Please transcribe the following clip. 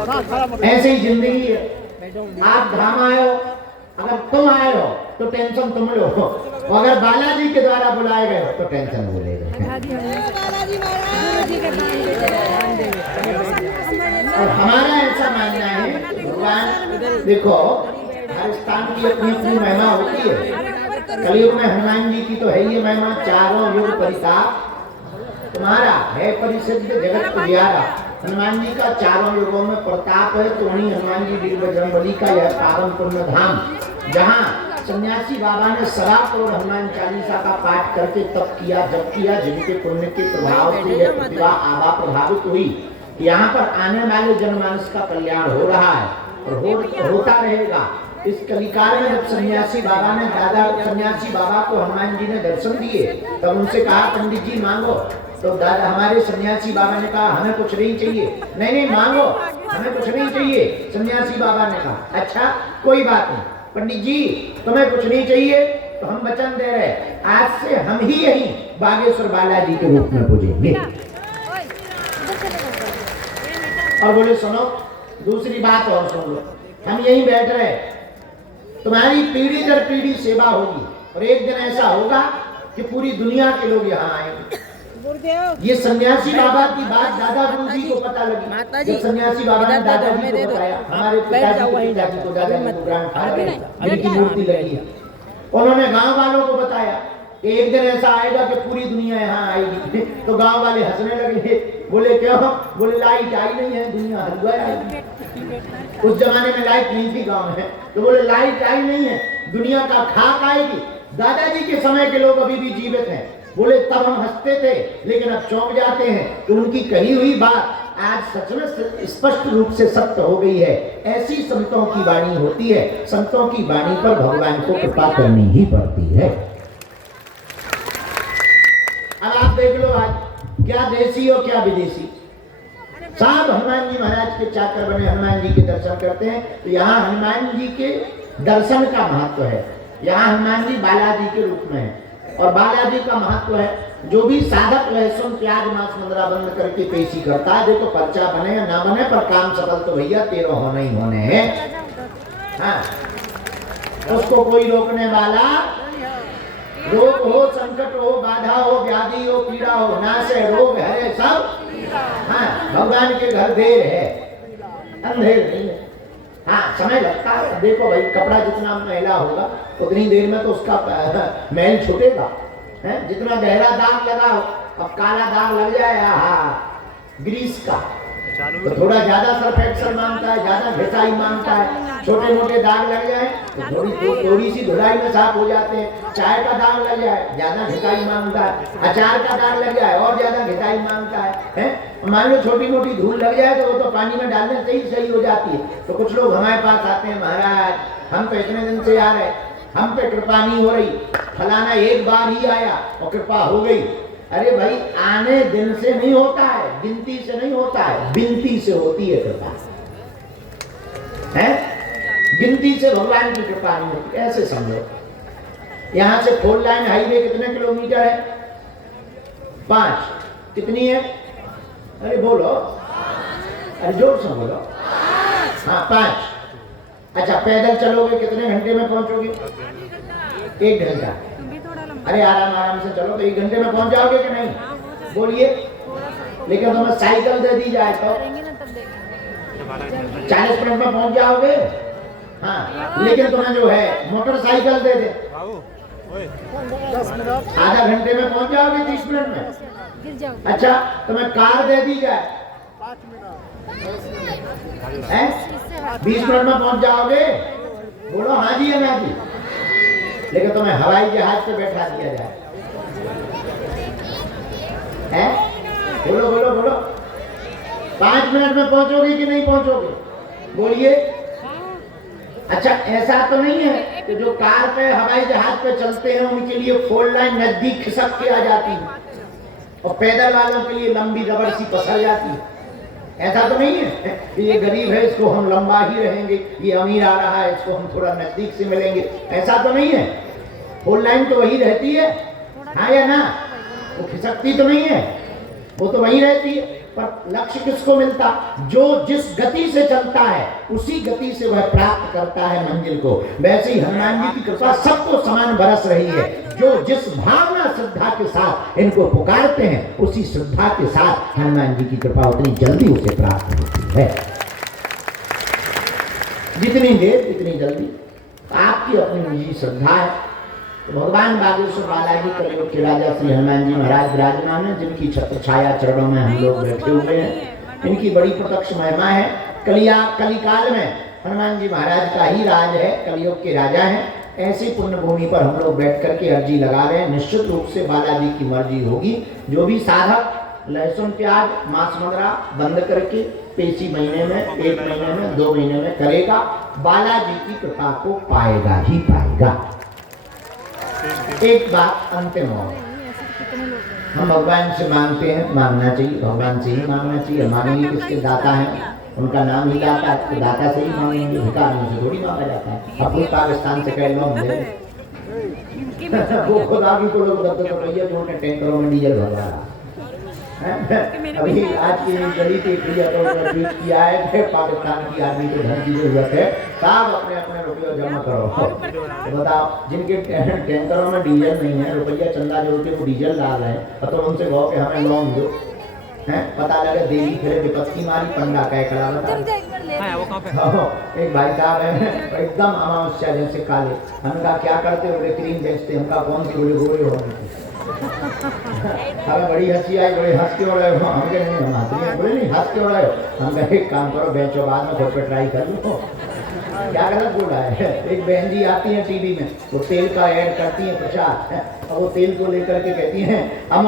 ऐसे ही जिंदगी है। आप धाम आए हो, अगर तुम आए हो तो टेंशन तुम लो, और अगर बालाजी के द्वारा बुलाए गए हो तो टेंशन वो ले गए। और हमारा ऐसा मानना है, भगवान देखो हर स्थान की अपनी अपनी महिमा होती है। कलयुग में हनुमान जी की तो है ये महिमा, चारों युग परिताप तुम्हारा है परिसिद्ध जगत उजियारा। हनुमान जी का चारों युगों में प्रताप है, तो वहीं हनुमान जी वीर बजरंगबली का यह पावन पुण्य धाम, जहाँ सन्यासी बाबा ने सदा करोड़ हनुमान चालीसा का पाठ करके तप किया, जप किया, जिनके पुण्य के प्रभाव से यह प्रतिभा आभा प्रभावित हुई। यहाँ पर आने वाले जनमानस का कल्याण हो रहा है और होता रहेगा। इस कलिकाल में जब सन्यासी बाबा ने सन्यासी बाबा को हनुमान जी ने दर्शन दिए, तब उनसे कहा पंडित जी मांगो, तो दादा हमारे सन्यासी बाबा ने कहा हमें कुछ नहीं चाहिए। नहीं मांगो, हमें कुछ नहीं चाहिए। सन्यासी बाबा ने कहा अच्छा कोई बात नहीं पंडित जी, तुम्हें कुछ नहीं चाहिए तो हम वचन दे रहे, आज से हम ही यही बागेश्वर बालाजी के रूप में पूजेंगे। और बोले सुनो दूसरी बात और सुन लो, हम यही बैठ रहे, तुम्हारी पीढ़ी दर पीढ़ी सेवा होगी और एक दिन ऐसा होगा कि पूरी दुनिया के लोग यहाँ आएंगे। ये सन्यासी बाबा की बात दादा गुरु जी को पता लगी। जब सन्यासी बाबा ने दादाजी को बताया, हमारे पिताजी को दादाजी को ग्रांड फादर की मूर्ति लगी है, उन्होंने गांव वालों को बताया कि एक दिन ऐसा आएगा कि पूरी दुनिया यहाँ आएगी। तो गांव वाले हंसने लगे, बोले क्यों? बोले लाइट आई नहीं है, दुनिया हलवा आएगी। उस जमाने में लाइट नहीं थी गांव में, तो बोले लाइट आई नहीं है, दुनिया का खाक आएगी। दादाजी के समय के लोग अभी भी जीवित हैं। बोले तब हम हंसते थे, लेकिन अब चौंक जाते हैं कि उनकी कही हुई बात आज सच में स्पष्ट रूप से सत्य हो गई है। ऐसी संतों की वाणी होती है, संतों की वाणी पर भगवान को कृपा करनी ही पड़ती है। अब आप देख लो आज क्या देसी हो क्या विदेशी, सब हनुमान जी महाराज के चाकर बने, हनुमान जी के दर्शन करते हैं। तो यहाँ हनुमान जी के दर्शन का महत्व है। यहाँ हनुमान जी बालाजी के रूप में है और बालाजी का महत्व है। जो भी साधक लहसुन प्याज मांस मंदरा बंद करके पेशी करता है, देखो पर्चा बने या ना बने पर काम सफल तो भैया तेरे होने ही होने हैं। हाँ, उसको कोई रोकने वाला, रोग हो, संकट हो, बाधा हो, व्याधि हो, पीड़ा हो, नाश है, रोग है सब। हाँ, भगवान के घर देर है, अंधेर नहीं है। हाँ, समय लगता है। देखो भाई, कपड़ा जितना मैला होगा उतनी देर में तो उसका मैल छूटेगा। जितना गहरा दाग लगा हो, अब काला दाग लग जाए ग्रीस का, तो थोड़ा ज्यादा सर्फ एक्सल मांगता है, ज्यादा घिसाई मांगता है। छोटे मोटे दाग लग जाए तो थोड़ी सी धुलाई में साफ हो जाते हैं। चाय का दाग लग जाए ज्यादा घिसाई मांगता है, अचार का दाग लग जाए और ज्यादा घिसाई मांगता है। मान लो छोटी मोटी धूल लग जाए तो वो तो पानी में डालने से ही सही हो जाती है। तो कुछ लोग हमारे पास आते हैं, महाराज हम तो इतने दिन से आ रहे, हम पे कृपा नहीं हो रही, फलाना एक बार ही आया और कृपा हो गई। अरे भाई, आने दिन से नहीं होता है, गिनती से नहीं होता है, बिनती से होती है कृपा। है गिनती से भगवान की कृपा नहीं होती, ऐसे समझो। यहाँ से 4 लाइन हाईवे कितने किलोमीटर है? 5। कितनी है? अरे बोलो, अरे जोर से बोलो। हाँ 5। अच्छा, पैदल चलोगे कितने घंटे में पहुंचोगे? 1 घंटा। अरे आराम से चलो तो 1 घंटे में पहुंच जाओगे कि नहीं? बोलिए। लेकिन तुम्हें साइकिल दे दी जाए तो 40 मिनट में पहुंच जाओगे। हाँ, लेकिन तुम्हें जो है मोटरसाइकिल दे दे, आधा घंटे में पहुंच जाओगे, 30 मिनट में। अच्छा, तुम्हें कार दे दी जाए 20 मिनट में पहुंच जाओगे। बोलो हाँ जी है, मैं जी। लेकिन तुम्हें हवाई जहाज पे बैठा दिया जाए, बोलो बोलो बोलो, 5 मिनट में पहुंचोगे कि नहीं पहुंचोगे? बोलिए। अच्छा, ऐसा तो नहीं है कि जो कार पे हवाई जहाज पे चलते हैं उनके लिए 4 लाइन नजदीक खिसक के आ जाती है और पैदल वालों के लिए लंबी रबड़ सी पसर जाती है। ऐसा तो नहीं है कि ये गरीब है इसको हम लंबा ही रहेंगे, ये अमीर आ रहा है इसको हम थोड़ा नजदीक से मिलेंगे, ऐसा तो नहीं है। 4 लाइन तो वही रहती है, हाँ या ना? वो खिसकती तो नहीं है, वो तो वही रहती है। पर लक्ष्य किसको मिलता? जो जिस गति से चलता है उसी गति से वह प्राप्त करता है मंजिल को। वैसे ही हनुमान जी की कृपा सबको समान बरस रही है। जो जिस भावना श्रद्धा के साथ इनको पुकारते हैं उसी श्रद्धा के साथ हनुमान जी की कृपा उतनी जल्दी उसे प्राप्त होती है। जितनी देर जितनी जल्दी, आपकी अपनी निजी श्रद्धा है। तो भगवान बागेश्वर बालाजी कलयुग के राजा श्री हनुमान जी महाराज विराजमान है, जिनकी छत्र छाया चरणों में हम लोग बैठे हुए हैं। इनकी बड़ी प्रत्यक्ष महिमा है। कलिकाल में हनुमान जी महाराज का ही राज है, कलयुग के राजा हैं। ऐसी पुण्य भूमि पर हम लोग बैठ करके अर्जी लगा रहे हैं। निश्चित रूप से बालाजी की मर्जी होगी। जो भी साधक लहसुन प्याज मांस मदिरा बंद करके पेशी महीने में, 1 महीने में, 2 महीने में करेगा, बालाजी की कृपा को पाएगा ही पाएगा। एक बात अंतिम हो, हम भगवान से मांगते हैं, मांगना चाहिए, भगवान से ही मांगना चाहिए। मांगेंगे किसके? दाता है, उनका नाम ही दाता है, तो दाता से ही मांगेंगे, भिखारियों से थोड़ी मांगा जाता है। अब पाकिस्तान से कह लो वो खुदा भी को लोग 10 रुपया जो उन्हें टैंकरों में डीजल भरवा रहा। अभी आज की गली के ट्वीट किया है कि पाकिस्तान की आर्मी को धन की जरूरत है, सब अपने अपने रुपये जमा करो। तो बताओ, जिनके टैंकरों में डीजल नहीं है, रुपया चंदा जोड़ के वो डीजल डाल रहे हैं, तो उनसे कहो कि हमें लोन दो। हैं, पता लगे देवी फिर विपत्ति मारी पंडा कह खड़ा बता। एक भाई साहब है एकदम अमावस्या जैसे काले, हम कहा क्या करते हो? बोले क्रीम बेचते। हमका कौन सी? बोले गोरे हो। हमें बड़ी हंसी आई, बड़े हंस के उड़ाए हो। हम कहे नहीं, हम हंस रहे हैं। बोले नहीं, हंस के उड़ाए हो। हम कहे एक काम करो, बेचो, बाद में खुद पे ट्राई कर लो। क्या गलत बोल रहा है? एक बहन जी आती है टीवी में, वो तेल का ऐड करती है प्रचार, और वो तेल को लेकर के कहती हैं हम